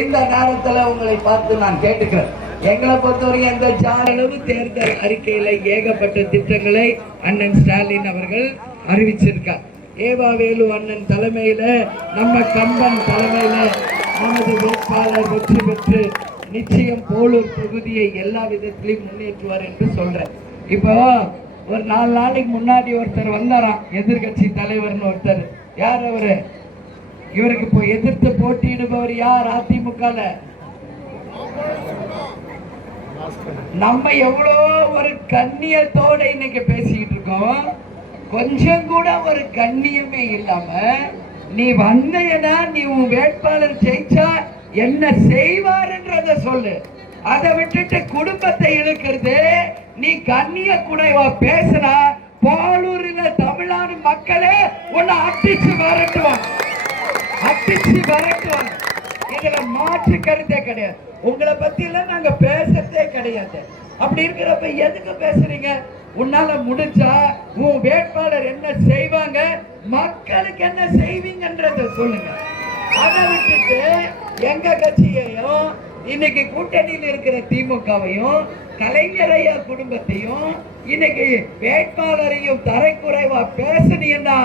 இந்த நேரத்தில் உங்களை பார்த்து நான் கேட்டுக்கிறேன். எங்களை பொறுத்தவரைக்கும் எந்த அளவு தேர்தல் அறிக்கையில ஏகப்பட்ட திட்டங்களை அண்ணன் ஸ்டாலின் அவர்கள் அறிவிச்சிருக்கார். ஏவாவேலு அண்ணன் தலைமையில, நம்ம கம்பன் தலைமையில நமது வேட்பாளர் வெற்றி பெற்று நிச்சயம் போலூர் தொகுதியை எல்லா விதத்திலையும் முன்னேற்றுவார் என்று சொல்றேன். இப்போ ஒரு 4 நாளைக்கு முன்னாடி ஒருத்தர் வந்தாராம், எதிர்கட்சி தலைவர்னு ஒருத்தர். யார் அவரு? இவருக்கு இப்போ எதிர்த்து போட்டியிடுபவர் யார்? அதிமுக. நம்ம எவ்வளோ ஒரு கண்ணியத்தோட இன்னைக்கு பேசிக்கிட்டு இருக்கோம். கொஞ்சம் கூட ஒரு கண்ணியமே இல்லாம நீ வந்தேனா, நீ உன் வேட்பாளர் ஜெயிச்சா என்ன செய்வார்ன்றத சொல்லு. அதை விட்டுட்டு குடும்பத்தை இழுக்கிறது. நீ கண்ணிய குறைவா பேசினா போலூரில் தமிழ்நாடு மக்களே உன்னை அடிச்சு வரட்டுவாங்க, அடிச்சு வரட்டுவாங்க. இதுல மாற்று கருத்தே கிடையாது. உங்களை பத்தி எல்லாம் நாங்க பேசுறதே கிடையாது. அப்படி இருக்கிறப்ப எதுக்கு பேசுறீங்க? உன்னால முடிஞ்சா உன் வேட்பாளர் என்ன செய்வாங்க, மக்களுக்கு என்ன செய்வீங்கன்றத சொல்லுங்க. அதை விட்டுட்டு எங்க கட்சியையும் இன்னைக்கு கூட்டணியில் இருக்கிற திமுகவையும் கலைஞரையா குடும்பத்தையும் இன்னைக்கு வேட்பாளரையும் தரைக்குறைவா பேசுனீங்கன்னா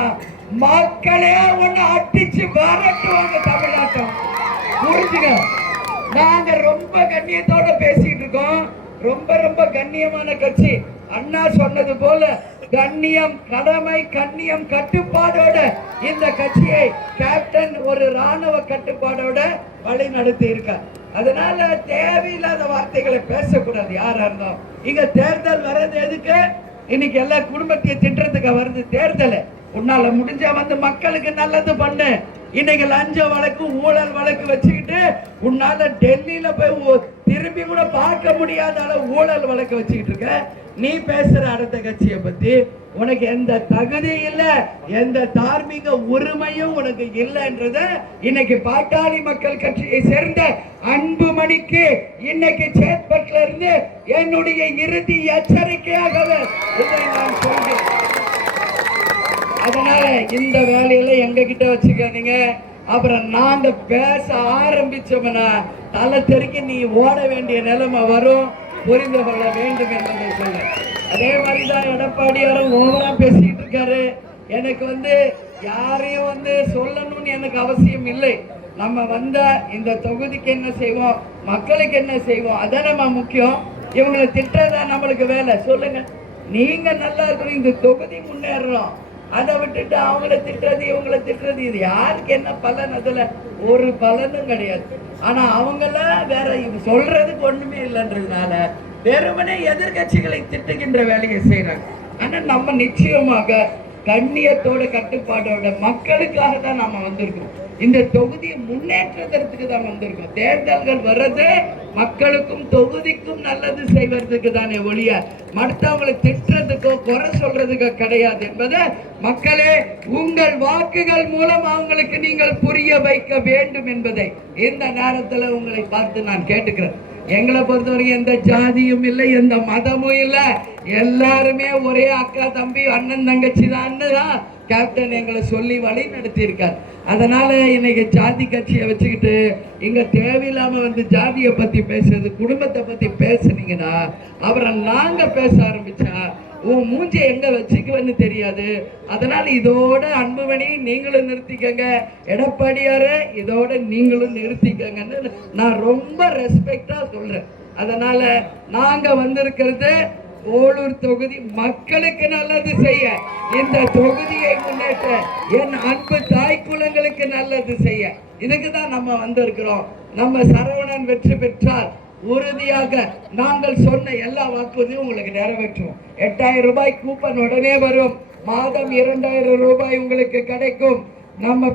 மக்களே ஒண்ணு அடிச்சு வரட்டுவாங்க. தமிழ்நாட்டம் புரிஞ்சுங்க. நாங்க ரொம்ப கண்ணியத்தோட பேசிட்டு இருக்கோம். ரொம்ப ரொம்ப கண்ணியமான கட்சி. அண்ணா சொன்னது போல கண்ணியம் கடமை, கண்ணியம் கட்டுப்பாடோட இந்த கட்சியை கேப்டன் ஒரு ராணுவ கட்டுப்பாடோட வழி நடத்தி இருக்கார். அதனால தேவையில்லாத வார்த்தைகளை பேசக்கூடாது. யாரா இருந்தாலும் இங்க தேர்தல் வர்றது எதுக்கு? இன்னைக்கு எல்லா குடும்பத்தையும் திட்டுறதுக்கு வருது தேர்தல். உன்னால முடிஞ்ச வந்து மக்களுக்கு நல்லது பண்ணு. இன்னைக்கு லஞ்ச வழக்கு, ஊழல் வழக்கு வச்சுக்கிட்டு உன்னால டெல்லியில போய் திரும்பி கூட பார்க்க முடியாத அளவு ஊழல் வழக்கு வச்சுக்கிட்டு இருக்க. நீ பேசுற அடுத்த கட்சியை பத்தி உனக்கு எந்த தகுதி இல்ல, எந்த தார்மீக உரிமையும் உனக்கு இல்லைன்றத இன்னைக்கு பாட்டாளி மக்கள் கட்சியை சேர்ந்த அன்புமணிக்கு இன்னைக்கு சேத்பட்ல இருந்து என்னுடைய இறுதி எச்சரிக்கையாகவே இதை நான் சொல்கிறேன். அதனால இந்த வேலையில எங்க கிட்ட வச்சுக்காதீங்க. அப்புறம் நாங்க பேச ஆரம்பிச்சோம்னா தலை தெறிக்க நீ ஓட வேண்டிய நிலைமை வரும். புரிந்து கொள்ள வேண்டும் என்பதை சொல்ல. அதே மாதிரிதான் எடப்பாடியாரும் ஓவரா பேசிட்டு இருக்காரு. எனக்கு யாரையும் சொல்லணும்னு எனக்கு அவசியம் இல்லை. நம்ம வந்தா இந்த தொகுதிக்கு என்ன செய்வோம், மக்களுக்கு என்ன செய்வோம், அதான் நம்ம முக்கியம். இவங்களை திட்டதான் நம்மளுக்கு வேலை. சொல்லுங்க, நீங்க நல்லா இருக்கணும், இந்த தொகுதி முன்னேறணும். அதை விட்டுட்டு அவங்கள திட்டுறது இவங்களை திட்டுறது, இது யாருக்கு என்ன பலன்? அதுல ஒரு பலனும் கிடையாது. ஆனா அவங்கெல்லாம் வேற சொல்றதுக்கு ஒண்ணுமே இல்லைன்றதுனால வெறுமனே எதிர்கட்சிகளை திட்டுகின்ற வேலையை செய்யறாங்க. ஆனா நம்ம நிச்சயமாக கண்ணியத்தோட கட்டுப்பாடோட மக்களுக்காக தான் நாம வந்திருக்கோம். இந்த தொகுதியை முன்னேற்றத்திற்கு தான் வந்திருக்கோம். தேர்தல்கள் வர்றது மக்களுக்கும் தொகுதிக்கும் நல்லது செய்வதற்கு தானே ஒழிய மற்றவங்களை திட்டுறதுக்கோ குறை சொல்றதுக்கோ கிடையாது என்பதை மக்களே உங்கள் வாக்குகள் மூலம் அவங்களுக்கு நீங்கள் புரிய வைக்க வேண்டும் என்பதை இந்த நேரத்தில் உங்களை பார்த்து நான் கேட்டுக்கிறேன். எங்களை பொறுத்தவரைக்கும் எந்த ஜாதியும் இல்லை, எந்த மதமும் இல்லை. எல்லாருமே ஒரே அக்கா தம்பி அண்ணன் தங்கச்சி தான் கேப்டன் எங்களை சொல்லி வழி நடத்தி இருக்கார். அதனால இன்னைக்கு ஜாதி கட்சியை வச்சுக்கிட்டு இங்க தேவையில்லாம ஜாதியை பத்தி பேசுறது, குடும்பத்தை பத்தி பேசுனீங்கன்னா அப்புறம் நாங்க பேச ஆரம்பிச்சா உன் மூஞ்சை எங்க வச்சுக்குவேன்னு தெரியாது. அதனால இதோட அன்புமணி நீங்களும் நிறுத்திக்கங்க, எடப்பாடியார இதோட நீங்களும் நிறுத்திக்கங்கன்னு நான் ரொம்ப ரெஸ்பெக்டா சொல்றேன். அதனால நாங்க வந்திருக்கிறது போலூர் தொகுதி மக்களுக்கு நல்லது செய்ய, இந்த தொகுதியை முன்னேற்ற, என் அன்பு தாய் குலங்களுக்கு நல்லது செய்ய, இதுக்கு தான் நம்ம வந்திருக்கிறோம். நம்ம சரவணன் வெற்றி பெற்றால் உறுதியாக நாங்கள் சொன்ன எல்லா வாக்குறுதியும் உங்களுக்கு நிறைவேற்றுவோம். 8000 ரூபாய் கூப்பன் உடனே வரும். மாதம் 2000 ரூபாய் உங்களுக்கு கிடைக்கும். நம்ம